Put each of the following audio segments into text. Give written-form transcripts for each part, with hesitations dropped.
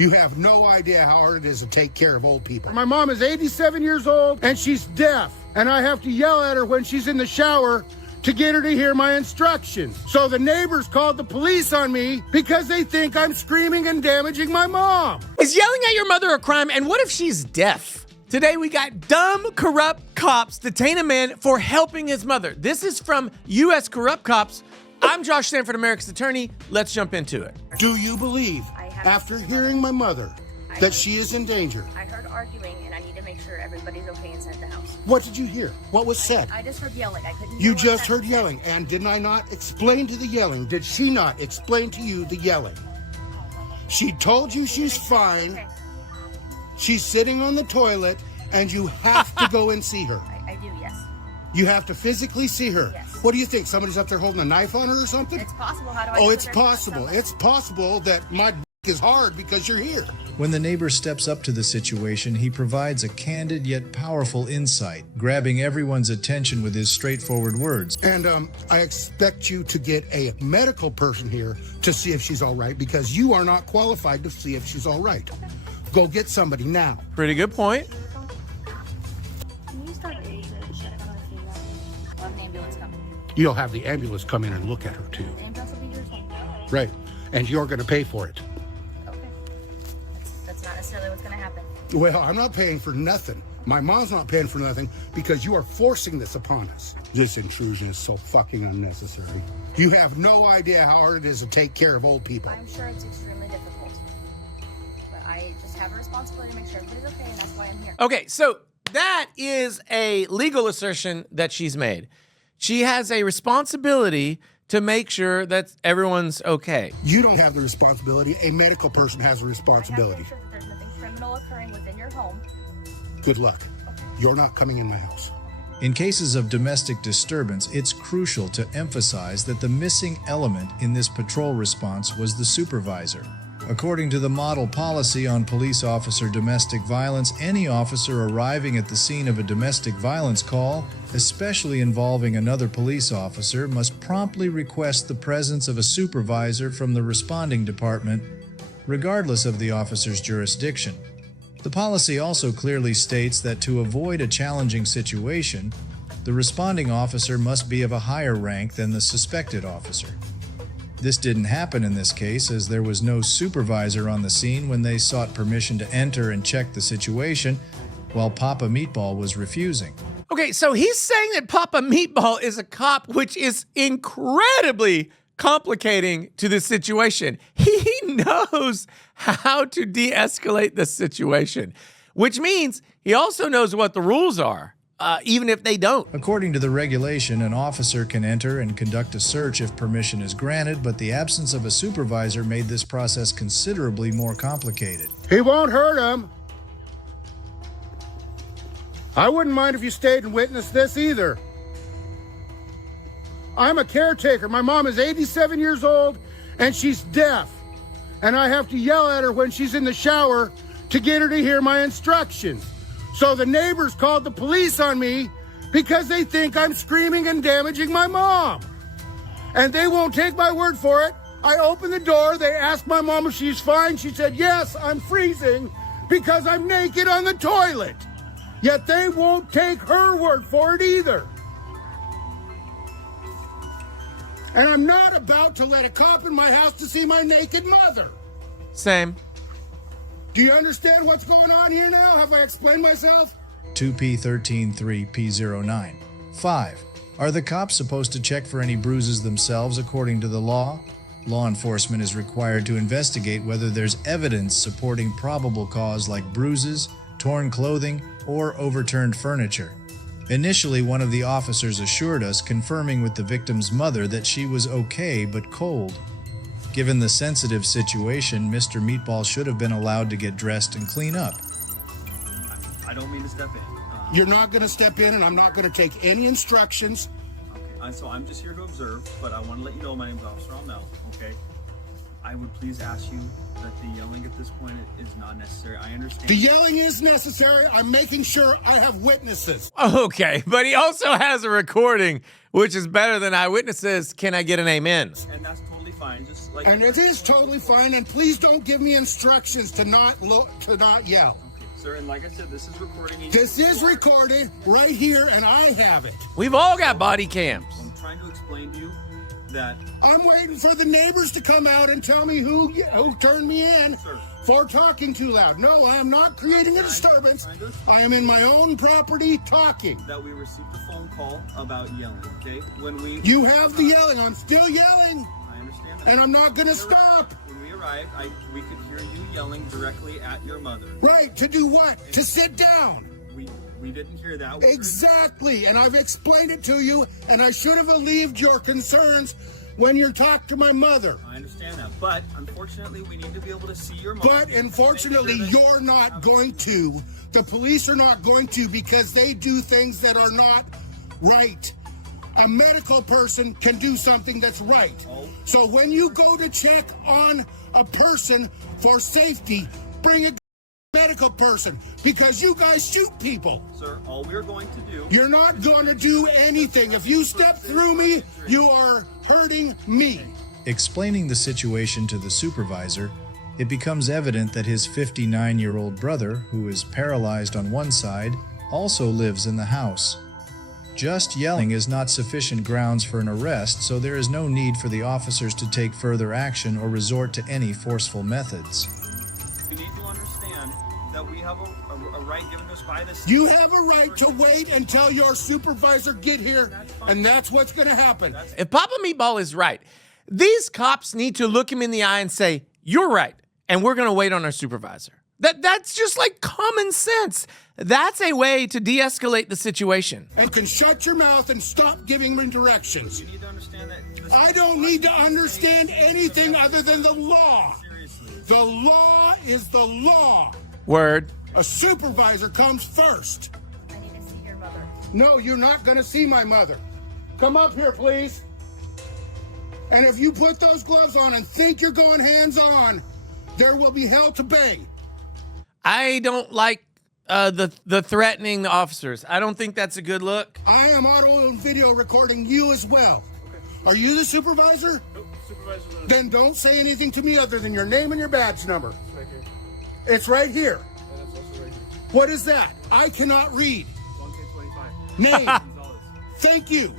You have no idea how hard it is to take care of old people. My mom is 87 years old and she's deaf, and I have to yell at her when she's in the shower to get her to hear my instructions. So the neighbors called the police on me because they think I'm screaming and damaging my mom. Is yelling at your mother a crime? And what if she's deaf? Today we got dumb, corrupt cops detain a man for helping his mother. This is from U.S. Corrupt Cops. I'm Josh Stanford, America's Attorney. Let's jump into it. Do you believe, after hearing my mother, that she is in danger? I heard arguing, and I need to make sure everybody's okay inside the house. What did you hear? What was said? I just heard yelling. I couldn't. You just heard yelling, and did I not explain to the yelling? Did she not explain to you the yelling? She told you she's fine. Okay. She's sitting on the toilet, and you have to go and see her. I do, yes. You have to physically see her. Yes. What do you think? Somebody's up there holding a knife on her or something? It's possible. How do I? Oh, know it's that there's possible. somebody? It's possible that my is hard because you're here. When the neighbor steps up to the situation, he provides a candid yet powerful insight, grabbing everyone's attention with his straightforward words. And I expect you to get a medical person here to see if she's all right, because you are not qualified to see if she's all right. Go get somebody now. Pretty good point. Can you start to check on the female? We'll have an ambulance come. You'll have the ambulance come in and look at her too. The ambulance will be yours. Right. And you're going to pay for it. Okay. That's not necessarily what's going to happen. Well, I'm not paying for nothing. My mom's not paying for nothing because you are forcing this upon us. This intrusion is so fucking unnecessary. You have no idea how hard it is to take care of old people. I'm sure it's extremely difficult, but I just have a responsibility to make sure everybody's okay, and that's why I'm here. Okay, so that is a legal assertion that she's made. She has a responsibility to make sure that everyone's okay. You don't have the responsibility. A medical person has a I responsibility. have to make sure that there's nothing criminal occurring within your home. Good luck. You're not coming in my house. In cases of domestic disturbance, it's crucial to emphasize that the missing element in this patrol response was the supervisor. According to the model policy on police officer domestic violence, any officer arriving at the scene of a domestic violence call, especially involving another police officer, must promptly request the presence of a supervisor from the responding department, regardless of the officer's jurisdiction. The policy also clearly states that to avoid a challenging situation, the responding officer must be of a higher rank than the suspected officer. This didn't happen in this case, as there was no supervisor on the scene when they sought permission to enter and check the situation, while Papa Meatball was refusing. Okay, so he's saying that Papa Meatball is a cop, which is incredibly complicating to the situation. He knows how to de-escalate the situation, which means he also knows what the rules are, even if they don't. According to the regulation, an officer can enter and conduct a search if permission is granted, but the absence of a supervisor made this process considerably more complicated. He won't hurt him. I wouldn't mind if you stayed and witnessed this either. I'm a caretaker. My mom is 87 years old and she's deaf, and I have to yell at her when she's in the shower to get her to hear my instructions. So the neighbors called the police on me because they think I'm screaming and damaging my mom. And they won't take my word for it. I opened the door. They asked my mom if she's fine. She said, yes, I'm freezing because I'm naked on the toilet. Yet they won't take her word for it either. And I'm not about to let a cop in my house to see my naked mother. Same. Do you understand what's going on here now? Have I explained myself? 2P133P09. 5. Are the cops supposed to check for any bruises themselves according to the law? Law enforcement is required to investigate whether there's evidence supporting probable cause like bruises, torn clothing, or overturned furniture. Initially, one of the officers assured us, confirming with the victim's mother that she was okay but cold. Given the sensitive situation, Mr. Meatball should have been allowed to get dressed and clean up. I don't mean to step in. You're not going to step in, and I'm not going to take any instructions. Okay, so I'm just here to observe, but I want to let you know my name's Officer Almel, okay? I would please ask you that the yelling at this point is not necessary. I understand. The yelling is necessary. I'm making sure I have witnesses. Okay, but he also has a recording, which is better than eyewitnesses. Can I get an amen? And that's totally fine. Just like. And it is totally fine. And please don't give me instructions to not yell. Okay, sir. And like I said, this is recording. This is recorded right here, and I have it. We've all got body cams. I'm trying to explain to you that. I'm waiting for the neighbors to come out and tell me who turned me in Sir. for talking too loud. No, I am not creating a disturbance. I am in my own property talking. That we received a phone call about yelling. Okay, You have the yelling. I'm still yelling, I understand that. and I'm not going to stop. When we arrived, we could hear you yelling directly at your mother. Right, to do what? To sit down. We didn't hear that. Exactly, and I've explained it to you, and I should have alleviated your concerns when you talked to my mother. I understand that, but unfortunately, we need to be able to see your mother. But unfortunately, you're not going to. The police are not going to, because they do things that are not right. A medical person can do something that's right. So when you go to check on a person for safety, bring a medical person, because you guys shoot people. Sir, all we're going to do. You're not going to do anything. If you step through me, you are hurting me. Explaining the situation to the supervisor, it becomes evident that his 59-year-old brother, who is paralyzed on one side, also lives in the house. Just yelling is not sufficient grounds for an arrest, so there is no need for the officers to take further action or resort to any forceful methods. You need to understand that we have a right given to us by the state. You have a right to wait until your supervisor get here, and that's what's going to happen. If Papa Meatball is right, these cops need to look him in the eye and say, "You're right, and we're going to wait on our supervisor." That's just like common sense. That's a way to de-escalate the situation. And can shut your mouth and stop giving me directions. You need to understand that. I don't need to understand anything other than the law. Seriously. The law is the law. Word. A supervisor comes first. I need to see your mother. No, you're not going to see my mother. Come up here, please. And if you put those gloves on and think you're going hands-on, there will be hell to pay. I don't like the threatening the officers. I don't think that's a good look. I am audio and video recording you as well. Are you the supervisor? Nope, supervisor. Then don't say anything to me other than your name and your badge number. Right here. It's right here. And it's also right here. What is that? I cannot read. 1K25. Name. Gonzalez. Thank you.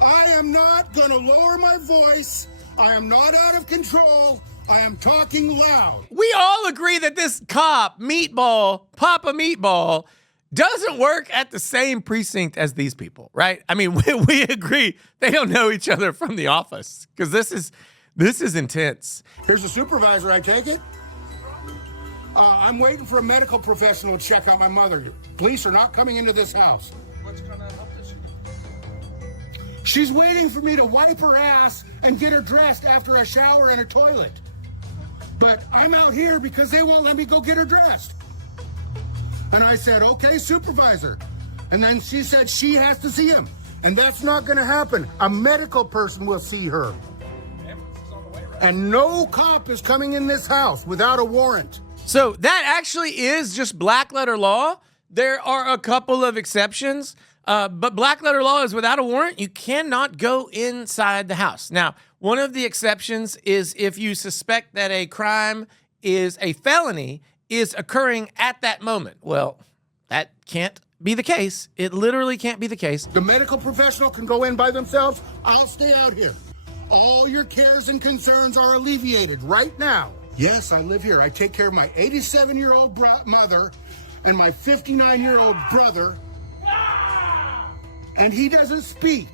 I am not going to lower my voice. I am not out of control. I am talking loud. We all agree that this cop, Meatball, Papa Meatball, doesn't work at the same precinct as these people, right? I mean, we agree they don't know each other from the office, because this is intense. Here's the supervisor, I take it. I'm waiting for a medical professional to check out my mother. Police are not coming into this house. What's going to help this? She's waiting for me to wipe her ass and get her dressed after a shower and a toilet. But I'm out here because they won't let me go get her dressed. And I said, okay, supervisor. And then she said she has to see him. And that's not going to happen. A medical person will see her. And no cop is coming in this house without a warrant. So that actually is just black letter law. There are a couple of exceptions, but black letter law is without a warrant. You cannot go inside the house. Now, one of the exceptions is if you suspect that a crime is a felony is occurring at that moment. Well, that can't be the case. It literally can't be the case. The medical professional can go in by themselves. I'll stay out here. All your cares and concerns are alleviated right now. Yes, I live here. I take care of my 87-year-old mother and my 59-year-old brother. And he doesn't speak.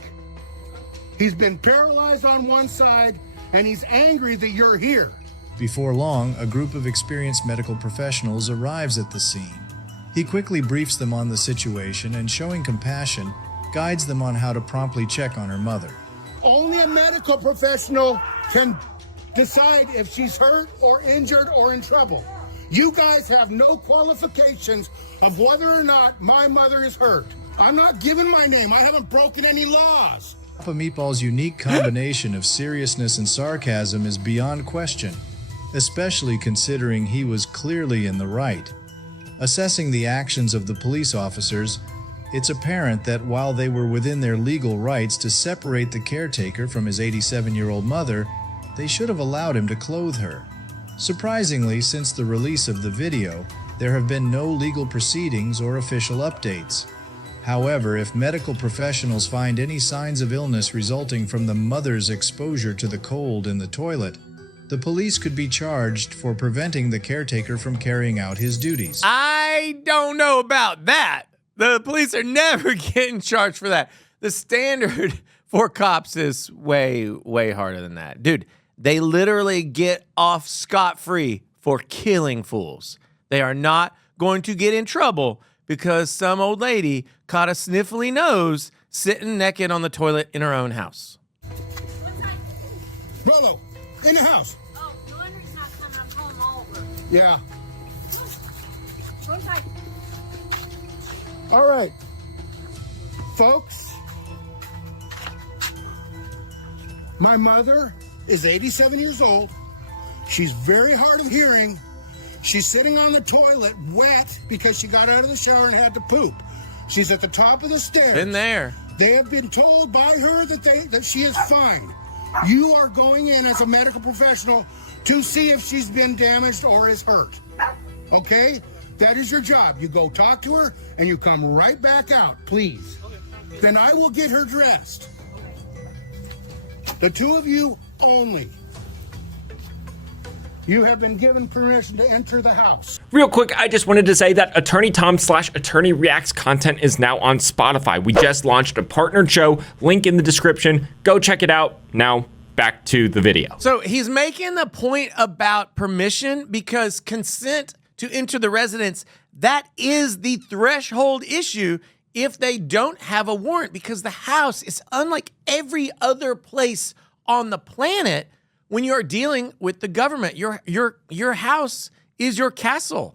He's been paralyzed on one side, and he's angry that you're here. Before long, a group of experienced medical professionals arrives at the scene. He quickly briefs them on the situation and, showing compassion, guides them on how to promptly check on her mother. Only a medical professional can decide if she's hurt or injured or in trouble. You guys have no qualifications of whether or not my mother is hurt. I'm not giving my name. I haven't broken any laws. Papa Meatball's unique combination of seriousness and sarcasm is beyond question, especially considering he was clearly in the right. Assessing the actions of the police officers, it's apparent that while they were within their legal rights to separate the caretaker from his 87-year-old mother, they should have allowed him to clothe her. Surprisingly, since the release of the video, there have been no legal proceedings or official updates. However, if medical professionals find any signs of illness resulting from the mother's exposure to the cold in the toilet, the police could be charged for preventing the caretaker from carrying out his duties. I don't know about that. The police are never getting charged for that. The standard for cops is way, way harder than that. Dude, they literally get off scot-free for killing fools. They are not going to get in trouble because some old lady caught a sniffly nose sitting naked on the toilet in her own house. Rolo, in the house. Oh, no wonder he's not coming. I'm calling Oliver. Yeah. Go inside. All right. Folks, my mother is 87 years old. She's very hard of hearing. She's sitting on the toilet wet because she got out of the shower and had to poop. She's at the top of the stairs. Been there. They have been told by her that she is fine. You are going in as a medical professional to see if she's been damaged or is hurt. Okay? That is your job. You go talk to her and you come right back out, please. Then I will get her dressed. The two of you only. You have been given permission to enter the house. Real quick, I just wanted to say that Attorney Tom / Attorney Reacts content is now on Spotify. We just launched a partnered show, link in the description. Go check it out. Now, back to the video. So he's making the point about permission because consent to enter the residence, that is the threshold issue if they don't have a warrant, because the house is unlike every other place on the planet. When you're dealing with the government, your house is your castle.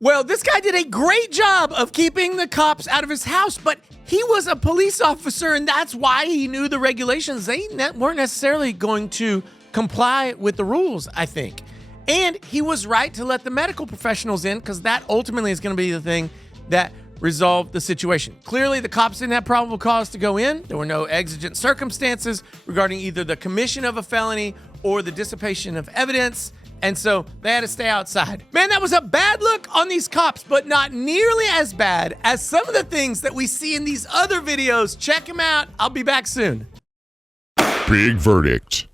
Well, this guy did a great job of keeping the cops out of his house, but he was a police officer, and that's why he knew the regulations. They weren't necessarily going to comply with the rules, I think. And he was right to let the medical professionals in because that ultimately is going to be the thing that resolved the situation. Clearly, the cops didn't have probable cause to go in. There were no exigent circumstances regarding either the commission of a felony or the dissipation of evidence. And so they had to stay outside. Man, that was a bad look on these cops, but not nearly as bad as some of the things that we see in these other videos. Check them out. I'll be back soon. Big verdict.